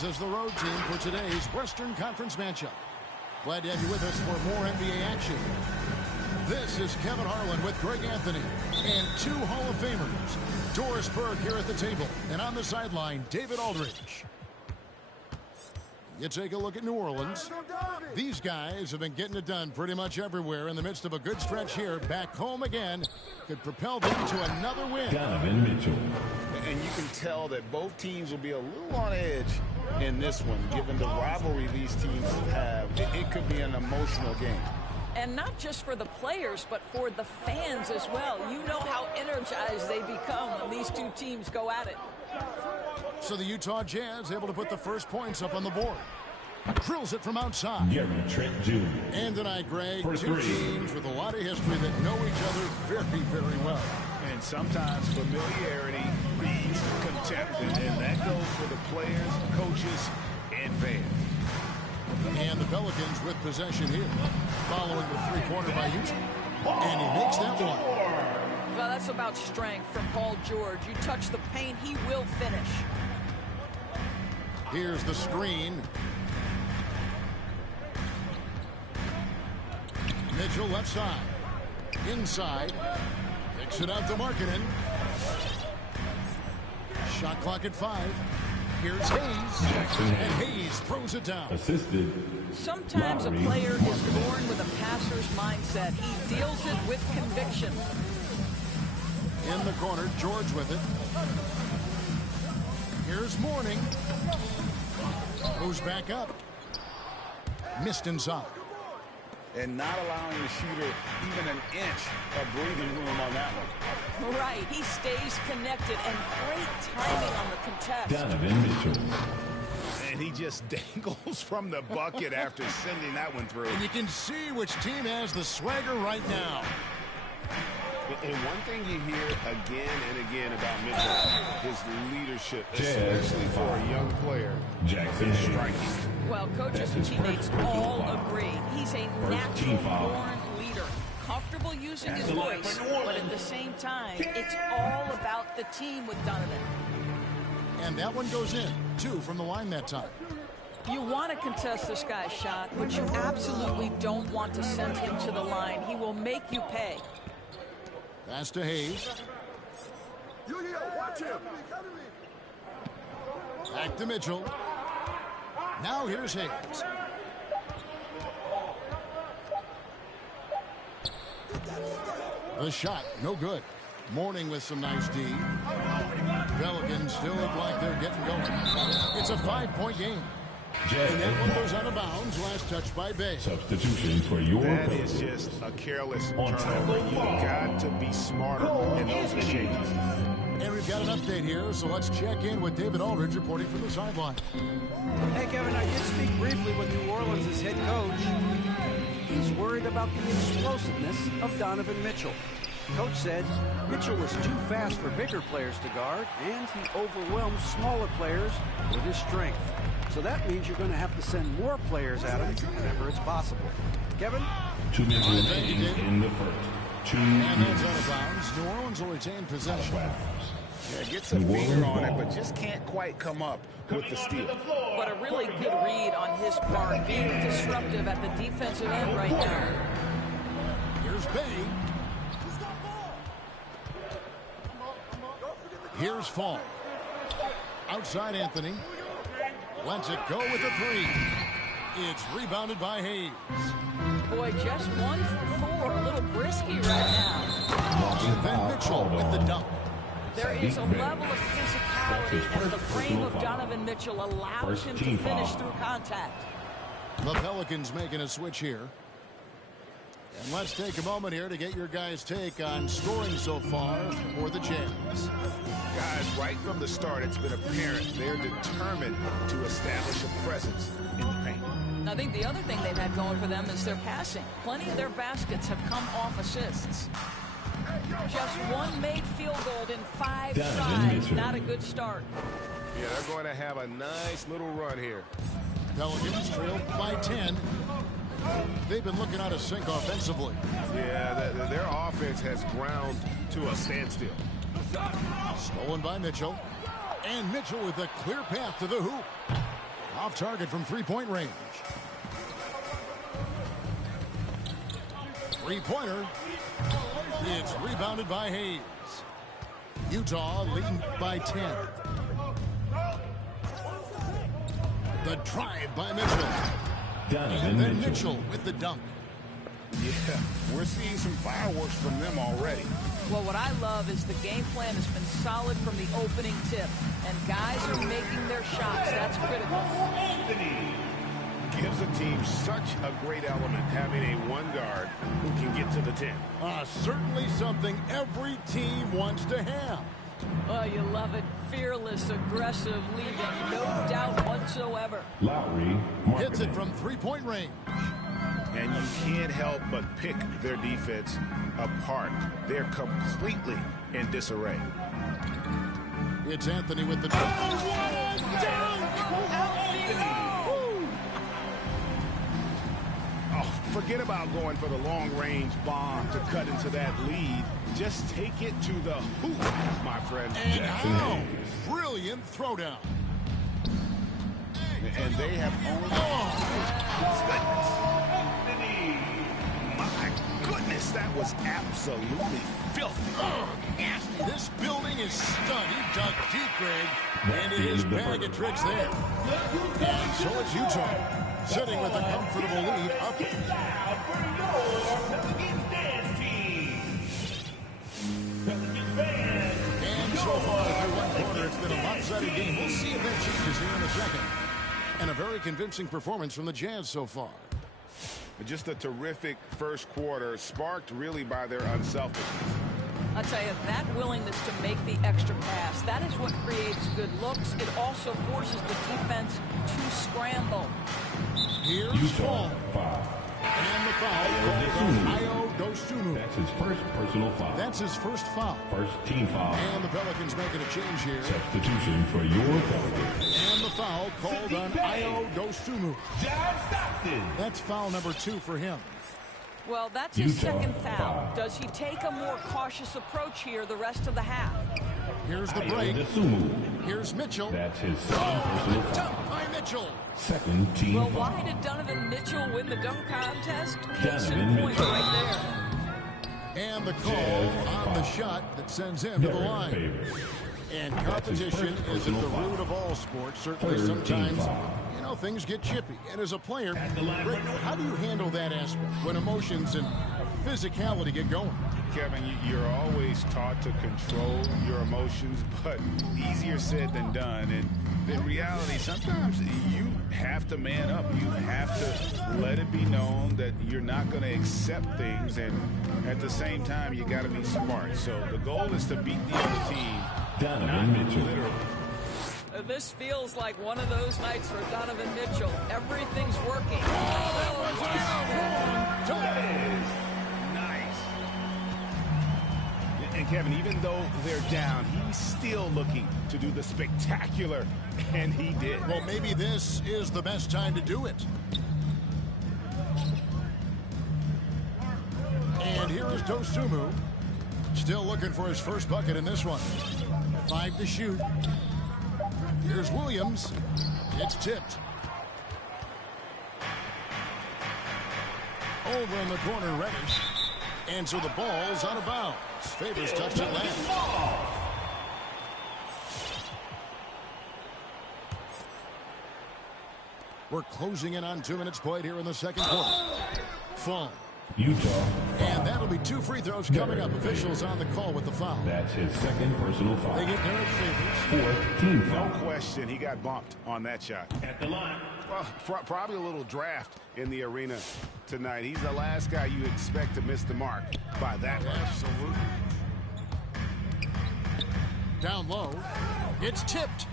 Jazz as the road team for today's Western Conference matchup. Glad to have you with us for more NBA action. This is Kevin Harlan with Greg Anthony and two Hall of Famers. Doris Burke here at the table, and on the sideline, David Aldridge. You take a look at New Orleans. These guys have been getting it done pretty much everywhere in the midst of a good stretch here. Back home again could propel them to another win. Donovan Mitchell. And you can tell that both teams will be a little on edge in this one, given the rivalry these teams have. It could be an emotional game. And not just for the players, but for the fans as well. You know how energized they become when these two teams go at it. So the Utah Jazz able to put the first points up on the board. Drills it from outside. Gary Trent Jr. And tonight, Greg, For two three. teams with a lot of history that know each other very, very well. And sometimes familiarity breeds contempt, and that goes for the players, coaches, and fans. And the Pelicans with possession here. Following the three-pointer by Utah. And he makes that one. Well, that's about strength from Paul George. You touch the paint, he will finish. Here's the screen. Mitchell left side. Inside. Kicks it out to Markkanen. Shot clock at 5. Here's Hayes. Jackson And Hayes. Hayes throws it down. Assisted. Sometimes a Lowry. player is born with a passer's mindset. He deals it with conviction. In the corner, George with it. Here's Mourning. Goes back up. Missed inside. And not allowing the shooter even an inch of breathing room on that one. Right, he stays connected, and great timing on the contest. Donovan Mitchell. And he just dangles from the bucket after sending that one through. And you can see which team has the swagger right now. And one thing you hear again and again about Mitchell, his leadership, Jazz. especially for a young player, Jackson is Hayes. striking. Well, coaches and That's his teammates first personal all foul. agree. He's a First team foul. natural-born leader. Comfortable using his That's the line voice, for New but Orleans. at the same time, it's all about the team with Donovan. And that one goes in. 2 from the line that time. You want to contest this guy's shot, but you absolutely don't want to send him to the line. He will make you pay. Pass to Hayes. Watch him. Back to Mitchell. Now here's Hayes. The shot, no good. Mourning with some nice D. Pelicans still look like they're getting going. It's a 5-point game. And that one Jazz. goes out of bounds. Last touch by Bay. Substitution for your That Pelicans. is just a careless On turnover. tackle, You've foul. got to be smarter in those exchanges. And we've got an update here, so let's check in with David Aldridge reporting from the sideline. Hey, Kevin, I did speak briefly with New Orleans' head coach. He's worried about the explosiveness of Donovan Mitchell. Coach said Mitchell was too fast for bigger players to guard, and he overwhelms smaller players with his strength. So that means you're going to have to send more players at him whenever it's possible. Kevin? 2 minutes remaining in the first. 2 And that's minutes. out of bounds. New Orleans will retain possession. Yeah, gets a New finger Orleans on it, ball. but just can't quite come up with the steal. But a really good read on his part, being disruptive at the defensive end right now. Here's Bay. Here's Fall. Outside Anthony. Lets it go with a 3. It's rebounded by Hayes. Boy, just 1 for 4, a little brisky right now. And then Mitchell with the dunk. There is a level of That's physicality, his and the first frame personal of foul. Donovan Mitchell allows First him to team finish foul. through contact. The Pelicans making a switch here. And let's take a moment here to get your guys' take on scoring so far for the Jazz. Guys, right from the start, it's been apparent they're determined to establish a presence in the paint. I think the other thing they've had going for them is their passing. Plenty of their baskets have come off assists. Just 1 made field goal in 5 Donovan tries. Mitchell. Not a good start. Yeah, they're going to have a nice little run here. Pelicans trailed by 10. They've been looking out of sync offensively. Yeah, their offense has ground to a standstill. Stolen by Mitchell. And Mitchell with a clear path to the hoop. Off target from three-point range. Three-pointer. It's rebounded by Hayes. Utah leading by 10. The drive by Mitchell. And then Mitchell with the dunk. Yeah, we're seeing some fireworks from them already. Well, what I love is the game plan has been solid from the opening tip, and guys are making their shots. That's critical. Gives a team such a great element having a one guard who can get to the 10. Certainly something every team wants to have. Oh, you love it. Fearless, aggressive, leading, no doubt whatsoever. Lowry hits it from three-point range. And you can't help but pick their defense apart. They're completely in disarray. It's Anthony with the dunk. Oh, forget about going for the long-range bomb to cut into that lead. Just take it to the hoop, my friend. And brilliant throwdown. And they have only... My goodness, that was absolutely filthy. Nasty. This building is stunned. He dug deep, Greg, into his bag of tricks there. And so it's Utah, sitting with a comfortable lead up. And so far, through one quarter, it's been a lopsided game. We'll see if that changes here in a second. And a very convincing performance from the Jazz so far. Just a terrific first quarter, sparked really by their unselfishness. I'll tell you, that willingness to make the extra pass, that is what creates good looks. It also forces the defense to scramble. Here's Utah foul. foul. And the foul called on Ayo Dosunmu. That's his first personal foul. That's his first foul. First team foul. And the Pelicans making a change here. Substitution for your Pelicans. And the foul called on Ayo Dosunmu. That's foul number 2 for him. Well, that's his Utah second foul. foul. Does he take a more cautious approach here the rest of the half? Here's the break. Dosunmu. Here's Mitchell. That's his second personal foul. Dunk by Mitchell. Second team Well, foul. why did Donovan Mitchell win the dunk contest? Case Donovan in point Mitchell. right there. And the call on the shot that sends him to the Derek line. Favors. And That's his competition first is at personal the foul. root of all sports. Certainly Third sometimes, team foul. you know, things get chippy. And as a player, Rick, how do you handle that aspect when emotions and physicality get going? Kevin, you're always taught to control your emotions, but easier said than done. And in reality, sometimes you have to man up. You have to let it be known that you're not going to accept things. And at the same time, you got to be smart. So the goal is to beat the other team. Donovan Mitchell. Literally. This feels like one of those nights for Donovan Mitchell. Everything's working. Nice. And Kevin, even though they're down, he's still looking to do the spectacular, and he did. Well, maybe this is the best time to do it. And here is Dosunmu. Still looking for his first bucket in this one. 5 to shoot. Here's Williams. It's tipped. Over in the corner, Reddish. And so the ball's out of bounds. Favors touched it last. We're closing in on 2 minutes played here in the second quarter. Fun. Utah. And that'll be 2 free throws coming up. Officials on the call with the foul. That's his second personal foul. They get Derek Favors. Fourth team No foul. question, he got bumped on that shot. At the line. Well, probably a little draft in the arena tonight. He's the last guy you expect to miss the mark by that much. Absolutely. Down low. It's tipped.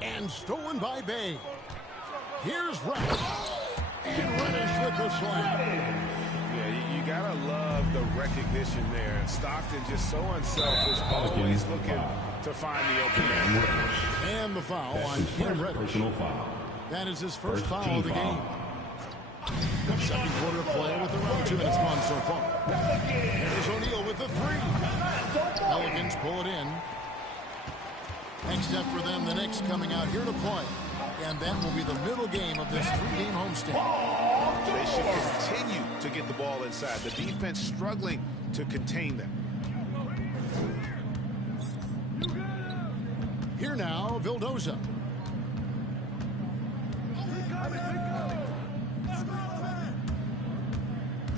And stolen by Bay. Here's Reddish. And Reddish with the slam. Yeah, you gotta love the recognition there. And Stockton just so unselfish, always looking to find the open man. And the foul That's on his Cam first Reddish. personal foul. That is his first foul team of the game. foul. Second quarter of play with around 2 minutes gone so far. There's O'Neal with the 3. Pelicans pull it in. Next up for them, the Knicks coming out here to play. And that will be the middle game of this 3-game homestand. They should continue to get the ball inside. The defense struggling to contain them. Here now, Vildoza.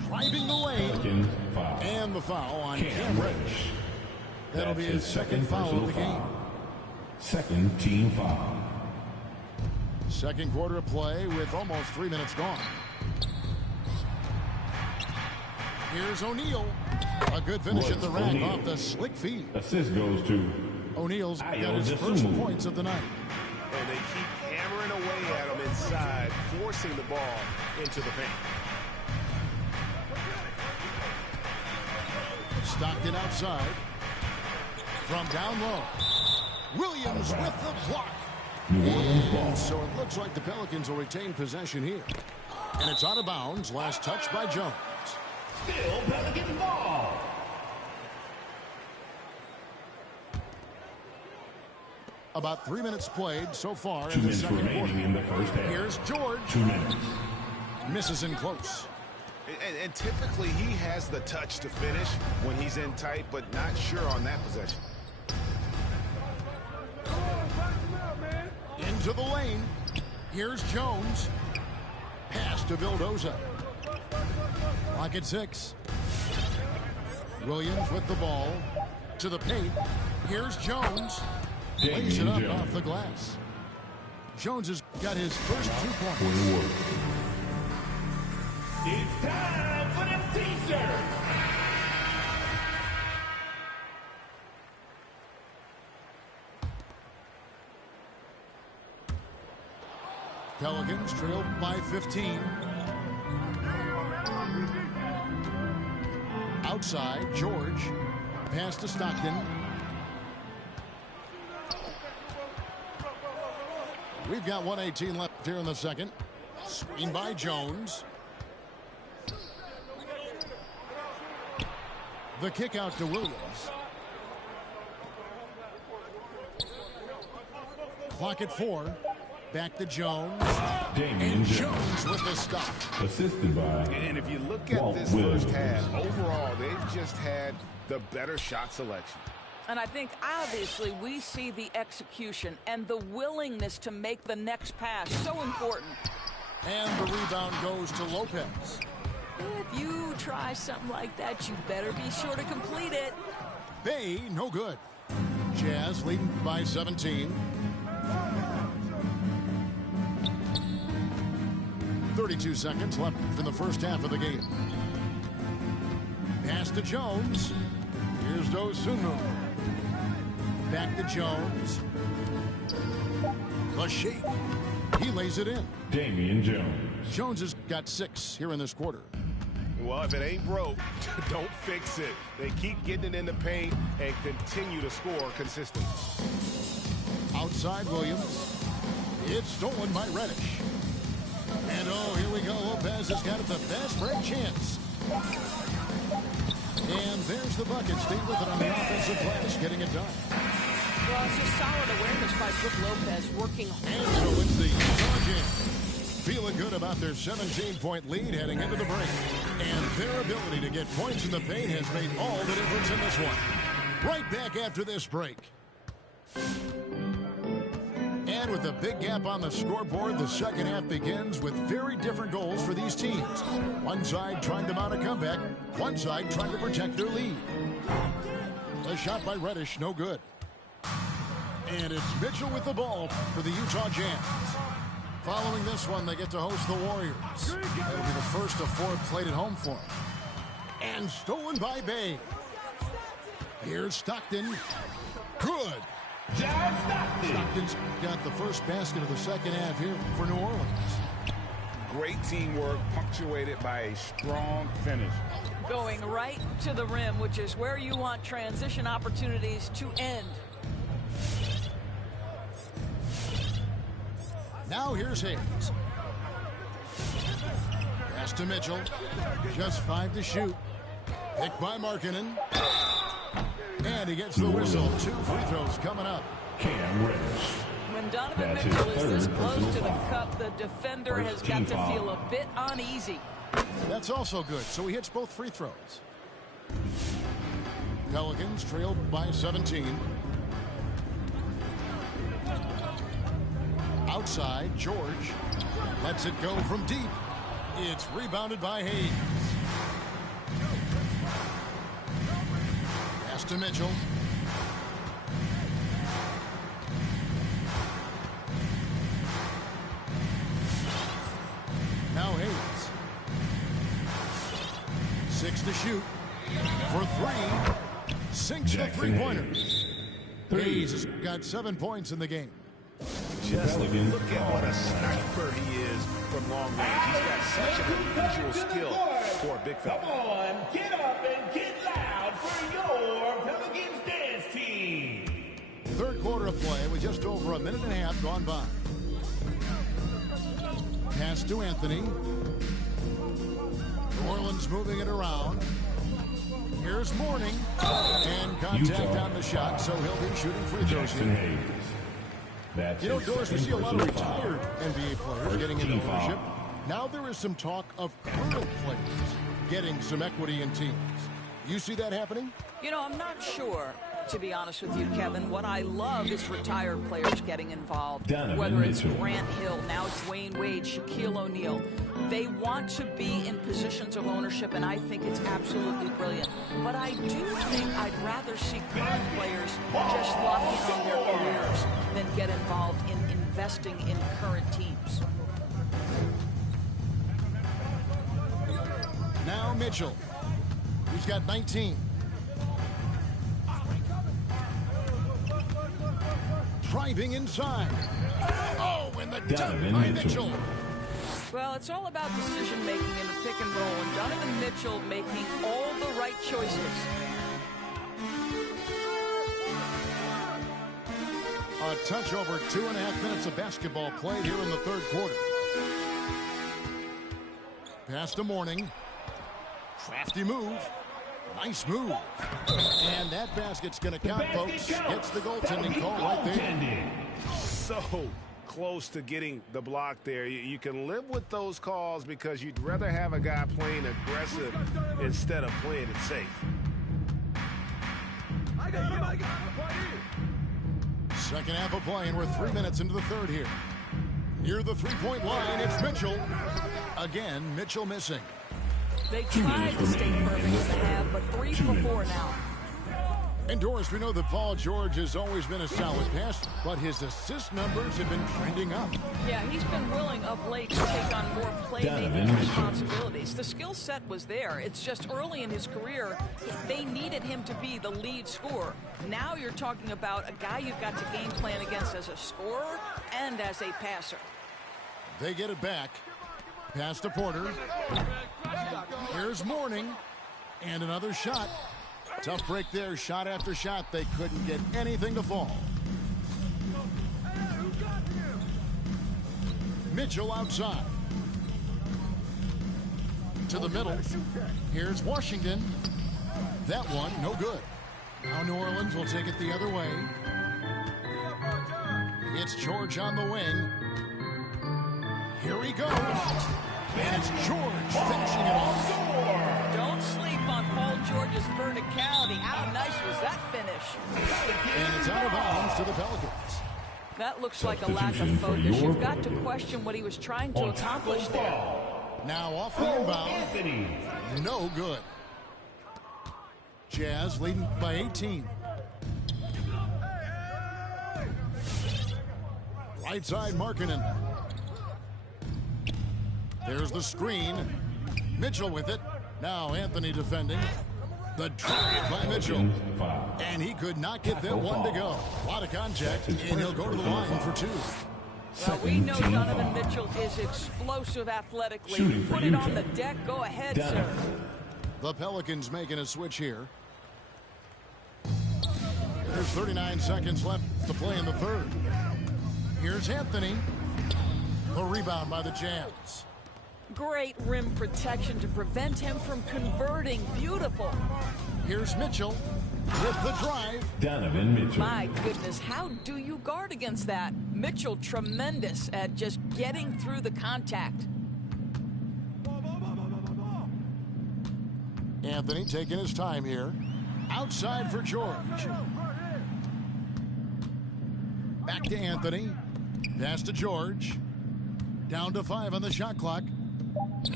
Driving the lane. Second foul. And the foul on Cam Cam Reddish. Reddish. That'll be his second foul of the game. Second team foul. Second quarter of play with almost 3 minutes gone. Here's O'Neal. A good finish at the rack off the slick feed. Assist goes to O'Neal's got Ayo his first Dosunmu. points of the night. And they keep hammering away at him inside, forcing the ball into the paint. Stockton outside. From down low. Williams with the block. New Orleans ball. And so it looks like the Pelicans will retain possession here. And it's out of bounds. Last touch by Jones. Still Pelican ball. About 3 minutes played so far 2 in the minutes second remaining quarter. in the first half. Here's George. 2 minutes. Misses in close. And typically he has the touch to finish when he's in tight, but not sure on that possession. Into the lane. Here's Jones. Pass to Vildoza. Clock at 6. Williams with the ball. To the paint. Here's Jones. Lays it Damian up Jones. off the glass. Jones has got his first 2 points. For the Warriors. It's time for the T-shirt. Pelicans trailed by 15. Outside, George. Pass to Stockton. We've got 1:18 left here in the second. Screen by Jones. The kick out to Williams. Clock at 4. Back to Jones. Damian And Jones. Jones with the stop. Assisted by And if you look at Walt this Williams. first half, overall, they've just had the better shot selection. And I think, obviously, we see the execution and the willingness to make the next pass so important. And the rebound goes to Lopez. If you try something like that, you better be sure to complete it. Bay, no good. Jazz leading by 17. 32 seconds left in the first half of the game. Pass to Jones. Here's Dosunmu. Back to Jones. The shake. He lays it in. Damian Jones. Jones has got 6 here in this quarter. Well, if it ain't broke, don't fix it. They keep getting it in the paint and continue to score consistently. Outside Williams. It's stolen by Reddish. And oh, here we go. Lopez has got it, the fast break chance. And there's the bucket. Stay with it on the offensive glass, getting it done. Well, it's just solid awareness by Brook Lopez, working And so it's the Utah Jazz. Feeling good about their 17-point lead heading into the break. And their ability to get points in the paint has made all the difference in this one. Right back after this break. And with a big gap on the scoreboard, the second half begins with very different goals for these teams. One side trying to mount a comeback, one side trying to protect their lead. A shot by Reddish, no good. And it's Mitchell with the ball for the Utah Jazz. Following this one, they get to host the Warriors. It'll be the first of 4 played at home for them. And stolen by Bay. Here's Stockton. Good. John Stockton. Stockton's got the first basket of the second half here for New Orleans. Great teamwork punctuated by a strong finish. going right to the rim, which is where you want transition opportunities to end. Now here's Hayes. Pass to Mitchell. Just 5 to shoot. Picked by Markkanen. And he gets the whistle. 2 free throws coming up. Cam Reddish. When Donovan That's his Mitchell is this third close to personal the foul. cup, the defender First has team got to foul. feel a bit uneasy. That's also good, so he hits both free throws. Pelicans trailed by 17. Outside, George lets it go from deep. It's rebounded by Hayes. Pass to Mitchell. Now Hayes. 6 to shoot. For 3. Sinks the Jackson three-pointer. Hayes. Hayes has got 7 points in the game. Just Pelicans look at what a sniper he is from long range. He's got such an unusual skill for a big Come fella. on, get up and get loud for your Pelicans dance team. Third quarter of play with just over a minute and a half gone by. Pass to Anthony. New Orleans moving it around. Here's Mourning. And contact Utah. on the shot, so he'll be shooting free throws Jackson here. Hayes. That's You know, his Doris, we second see a lot of personal foul. retired NBA players First getting into team foul. ownership. Now there is some talk of current players getting some equity in teams. You see that happening? You know, I'm not sure, to be honest with you, Kevin. What I love is retired players getting involved. Donovan Whether it's Mitchell. Grant Hill, now Dwayne Wade, Shaquille O'Neal. They want to be in positions of ownership, and I think it's absolutely brilliant. But I do think I'd rather see current players just lock in on their careers than get involved in investing in current teams. Now Mitchell, who's got 19. Driving inside. Oh, and the dunk Donovan by Mitchell. Mitchell. Well, it's all about decision making in the pick and roll, and Donovan Mitchell making all the right choices. A touch over 2.5 minutes of basketball played here in the third quarter. Pass to Mourning. Crafty move. Nice move. And that basket's going to count, folks. Gets the goaltending call right there. So close to getting the block there. You can live with those calls because you'd rather have a guy playing aggressive instead of playing it safe. Second half of play, and we're 3 minutes into the third here. Near the three-point line, it's Mitchell. Again, Mitchell missing. They tried to stay perfect in the half, but 3 for 4 now. And Doris, we know that Paul George has always been a solid passer, but his assist numbers have been trending up. Yeah, he's been willing of late to take on more playmaking responsibilities. The skill set was there. It's just early in his career, they needed him to be the lead scorer. Now you're talking about a guy you've got to game plan against as a scorer and as a passer. They get it back. Pass to Porter. Here's Mourning. And another shot. Tough break there. Shot after shot. They couldn't get anything to fall. Mitchell outside. To the middle. Here's Washington. That one, no good. Now New Orleans will take it the other way. It's George on the wing. Here he goes. And it's George finishing it off. Don't sleep on Paul George's verticality. How nice was that finish? And it's out of bounds to the Pelicans. That looks like a lack of Substitution for focus. your You've got to Pelicans. question what he was trying to accomplish there. Now off the inbound. Anthony. No good. Jazz leading by 18. Right side, Markkanen. There's the screen. Mitchell with it. Now Anthony defending. The drive by Mitchell. Foul. And he could not get that one to go. A lot of contact, and he'll go to the line for 2. Well, we know Team Donovan foul. Mitchell is explosive athletically. Shooting for Put it on Utah. the deck. Go ahead, sir. Donovan. The Pelicans making a switch here. There's 39 seconds left to play in the third. Here's Anthony. The rebound by the Jazz. Great rim protection to prevent him from converting. Beautiful. Here's Mitchell. with the drive. Donovan Mitchell. My goodness, how do you guard against that? Mitchell tremendous at just getting through the contact. Anthony taking his time here. Outside for George. Back to Anthony. Pass to George. Down to 5 on the shot clock.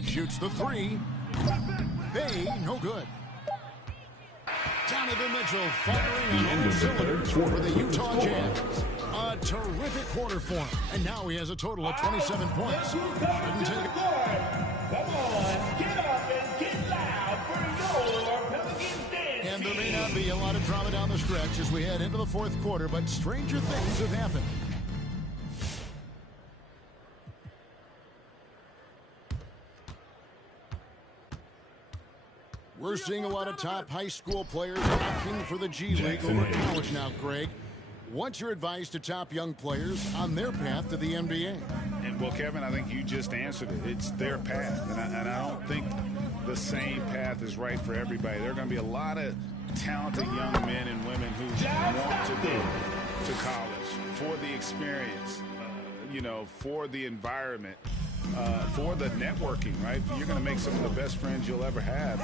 Shoots the 3. Bay, no good. Donovan Mitchell firing on all cylinders for the Utah Jazz. A terrific quarter for him. And now he has a total of 27 points. Come on, get up and get loud for your Pelicans dance And there may team. not be a lot of drama down the stretch as we head into the fourth quarter, but stranger things have happened. We're seeing a lot of top high school players opting for the G League over college now, Greg. What's your advice to top young players on their path to the NBA? And well, Kevin, I think you just answered it. It's their path, and I don't think the same path is right for everybody. There are going to be a lot of talented young men and women who want to go to college for the experience, for the environment, for the networking, right? You're going to make some of the best friends you'll ever have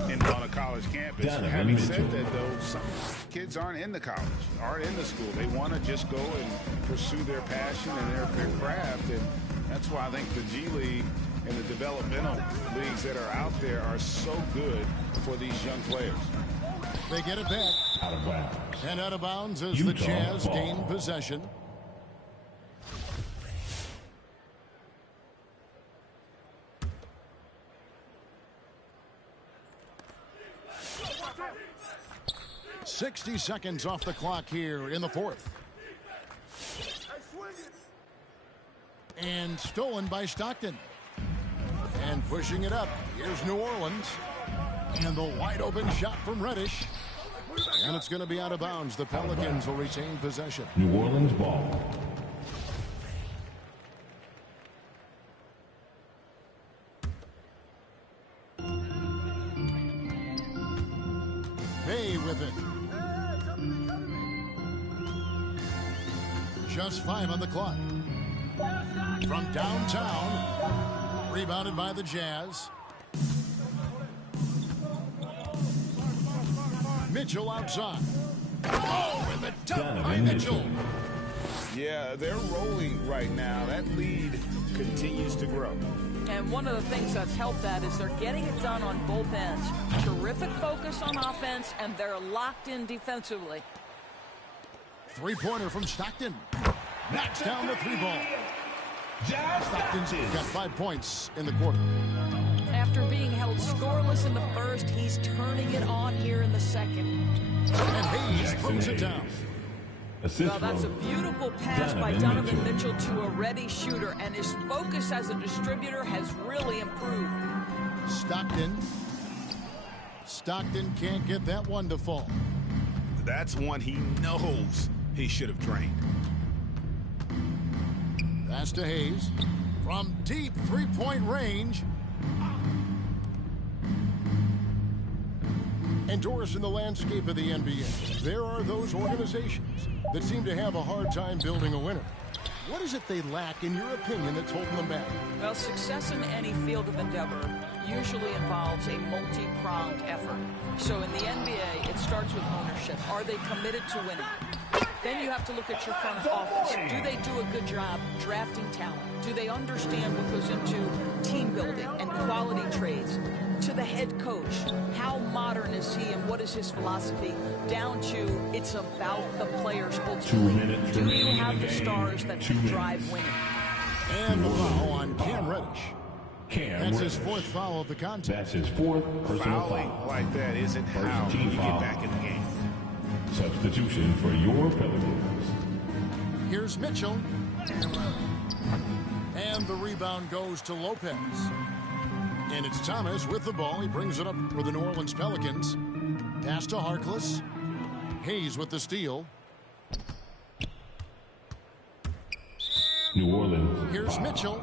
on a college campus. Having said that, though, some kids aren't in the college, aren't in the school. They want to just go and pursue their passion and their craft, and that's why I think the G League and the developmental leagues that are out there are so good for these young players. They get it back. Out of bounds. And out of bounds as Utah the Jazz ball. gain possession. .60 seconds off the clock here in the fourth. And stolen by Stockton. And pushing it up. Here's New Orleans. And the wide open shot from Reddish. And it's going to be out of bounds. The Pelicans will retain possession. New Orleans ball. Bay with it. Just 5 on the clock. From downtown. Rebounded by the Jazz. Mitchell outside. Oh, and the dunk by Mitchell. Yeah, they're rolling right now. That lead continues to grow. And one of the things that's helped that is they're getting it done on both ends. Terrific focus on offense, and they're locked in defensively. Three-pointer from Stockton. Knocks down the 3-ball. Stockton's got 5 points in the quarter. After being held scoreless in the first, he's turning it on here in the second. And Hayes throws it down. Well, that's a beautiful pass by Donovan Mitchell to a ready shooter, and his focus as a distributor has really improved. Stockton can't get that one to fall. That's one he knows he should have drained. Pass to Hayes. From deep three-point range. Endorsed in the landscape of the NBA, there are those organizations that seem to have a hard time building a winner. What is it they lack, in your opinion, that's holding them back? Well, success in any field of endeavor usually involves a multi-pronged effort. So in the NBA, it starts with ownership. Are they committed to winning? Then you have to look at your front office. Do they do a good job drafting talent? Do they understand what goes into team building and quality trades? To the head coach, how modern is he and what is his philosophy? Down to it's about the players ultimately. 2 minutes Do you remaining have in the the game. stars that 2 can minutes. drive winning? And the foul on Cam Reddish. That's his Reddish. fourth foul of the contest. That's his fourth personal Fouling foul. like that isn't how team you foul. get back in the game. Substitution for your Pelicans. Here's Mitchell. And the rebound goes to Lopez. And it's Thomas with the ball. He brings it up for the New Orleans Pelicans. Pass to Harkless. Hayes with the steal. New Orleans. Here's foul. Mitchell.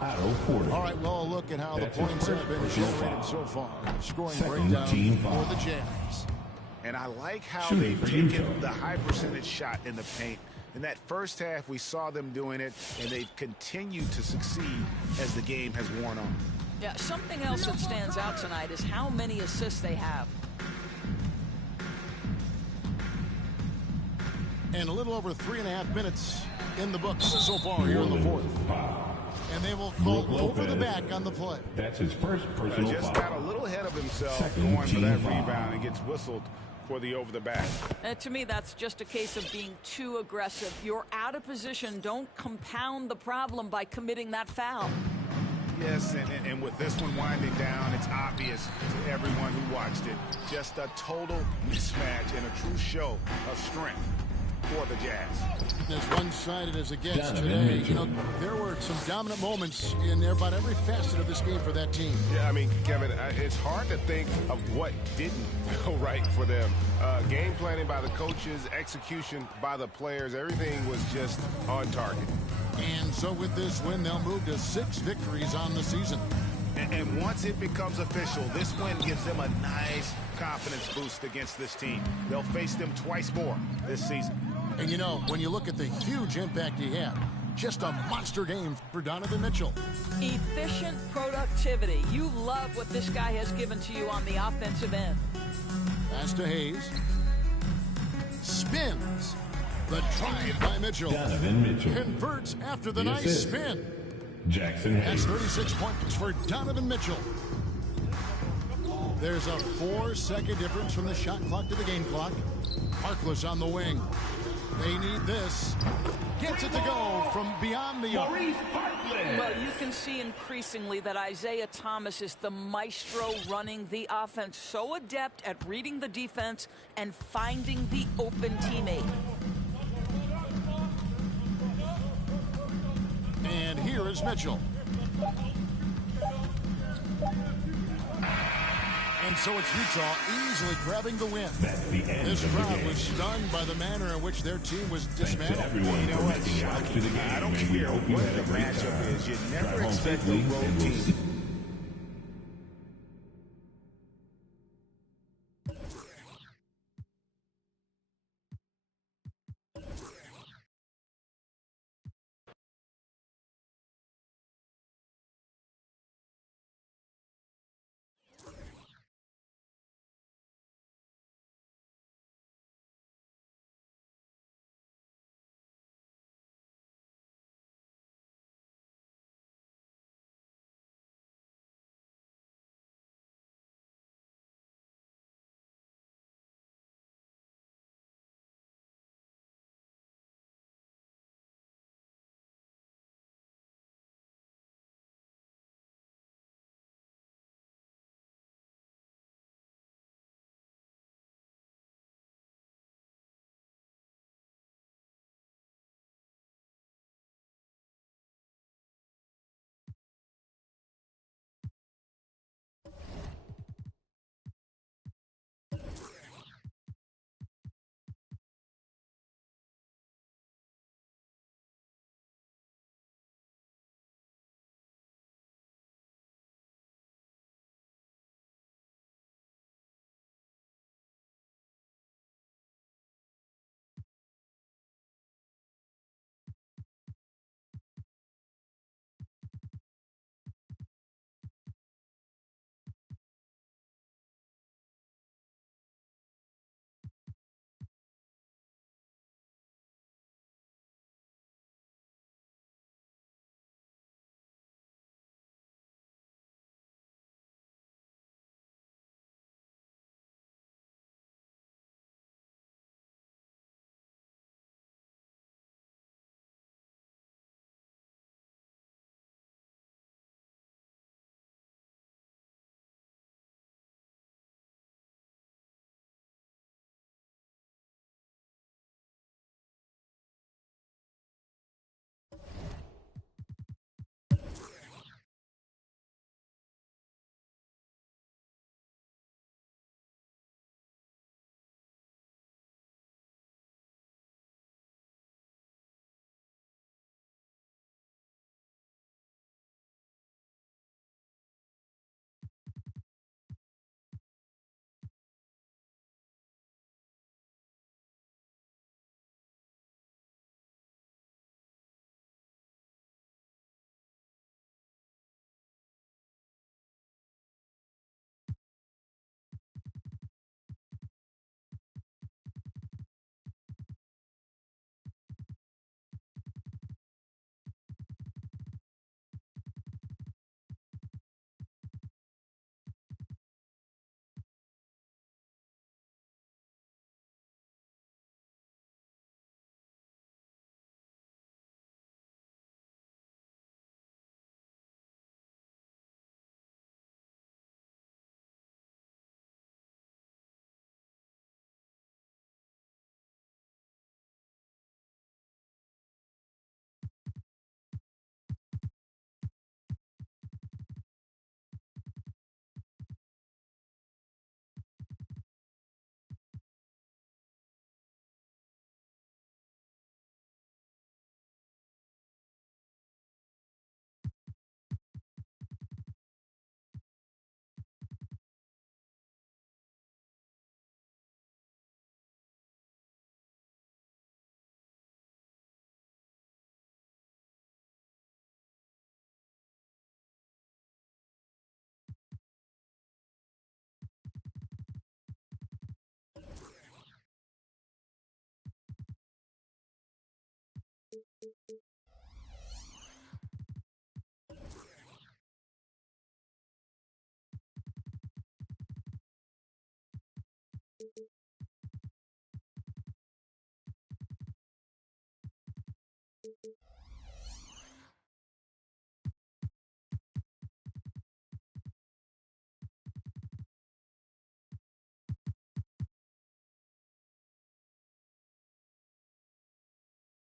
Otto Porter. All right, well, a look at how That's the his points have first been personal generated foul. so far. Scoring Second breakdown team for foul. the Jazz. And I like how Shooting they've for taken Utah. the high percentage shot in the paint. In that first half, we saw them doing it, and they've continued to succeed as the game has worn on. Yeah, something else that stands out tonight is how many assists they have. And a little over 3.5 minutes in the books so far here in the fourth. And they will call over the back on the play. That's his first personal Just foul. got a little ahead of himself Second going for that team foul. rebound and gets whistled for the over the back. To me, that's just a case of being too aggressive. You're out of position. Don't compound the problem by committing that foul. Yes, and with this one winding down, it's obvious to everyone who watched it. Just a total mismatch and a true show of strength for the Jazz. As one-sided as it gets Donovan today, Mitchell. you know, there were some dominant moments in about every facet of this game for that team. Yeah, I mean, Kevin, it's hard to think of what didn't go right for them. Game planning by the coaches, execution by the players, everything was just on target. And so with this win, they'll move to 6 victories on the season. And once it becomes official, this win gives them a nice confidence boost against this team. They'll face them twice more this season. And you know, when you look at the huge impact he had, just a monster game for Donovan Mitchell. Efficient productivity. You love what this guy has given to you on the offensive end. Pass to Hayes. Spins. The drive by Mitchell. Donovan Mitchell. Converts after the The nice assist. spin. Jackson That's Hayes. 36 points for Donovan Mitchell. There's a 4-second difference from the shot clock to the game clock. Harkless on the wing. They need this. Gets it to go from beyond the arc. Maurice Barkley. Well, you can see increasingly that Isaiah Thomas is the maestro running the offense. So adept at reading the defense and finding the open teammate. And here is Mitchell. And so it's Utah easily grabbing the win. That's the end This of the crowd game. was stunned by the manner in which their team was Thanks to dismantled. everyone You know for what? making it out to the game. I don't and we care hope you what had a the great matchup time. is. You never Drive home expect a safely, road and we'll team see